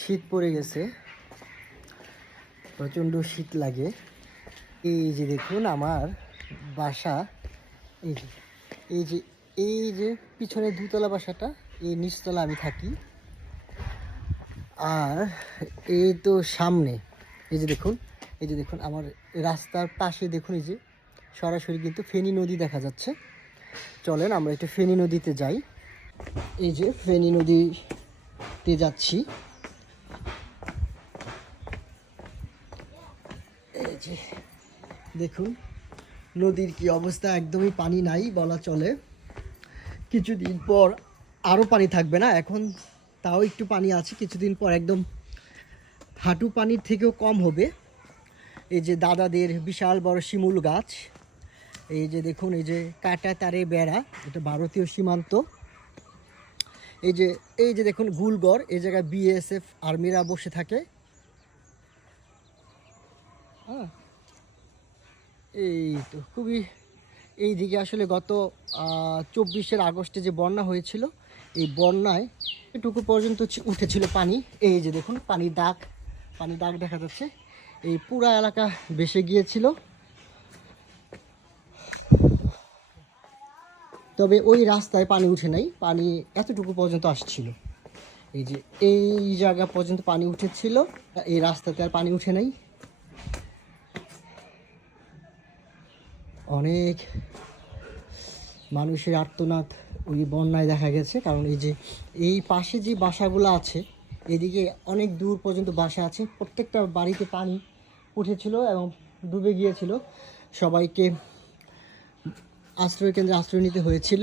শীত পড়ে গেছে, প্রচণ্ড শীত লাগে। এই যে দেখুন আমার বাসা, এই যে এই যে এই যে পিছনে দুতলা বাসাটা, এই নিচতলা আমি থাকি। আর এই তো সামনে এই যে দেখুন, এই যে দেখুন আমার রাস্তার পাশে দেখুন, এই যে সরাসরি কিন্তু ফেনী নদী দেখা যাচ্ছে। চলেন আমরা একটু ফেনী নদীতে যাই। এই যে ফেনী নদীতে যাচ্ছি। এই যে দেখুন নদীর কি অবস্থা, একদমই পানি নাই বলা চলে। কিছুদিন পর আরও পানি থাকবে না, এখন তাও একটু পানি আছে, কিছুদিন পর একদম হাঁটু পানির থেকেও কম হবে। এই যে দাদাদের বিশাল বড় শিমুল গাছ, এই যে দেখুন, এই যে কাটা তারে বেড়া, এটা ভারতীয় সীমান্ত। এই যে দেখুন গুলগড়, এই জায়গায় বিএসএফ আর্মিরা বসে থাকে। হ্যাঁ, এই তো খুবই, এই দিকে আসলে গত 24 আগস্টে যে বন্যা হয়েছিল, এই বন্যায় এটুকু পর্যন্ত উঠেছিল পানি। এই যে দেখুন পানির দাগ দেখা যাচ্ছে। এই পুরা এলাকা ভেসে গিয়েছিল, তবে ওই রাস্তায় পানি উঠে নাই, পানি এতটুকু পর্যন্ত আসছিল। এই যে এই জায়গা পর্যন্ত পানি উঠেছিল, এই রাস্তাতে আর পানি উঠে নাই। অনেক মানুষের আর্তনাদ ওই বন্যায় দেখা গেছে, কারণ এই যে এই পাশে যে বাসাগুলো আছে, এদিকে অনেক দূর পর্যন্ত বাসা আছে, প্রত্যেকটা বাড়িতে পানি উঠেছিল এবং ডুবে গিয়েছিল। সবাইকে আশ্রয় কেন্দ্রে আশ্রয় নিতে হয়েছিল।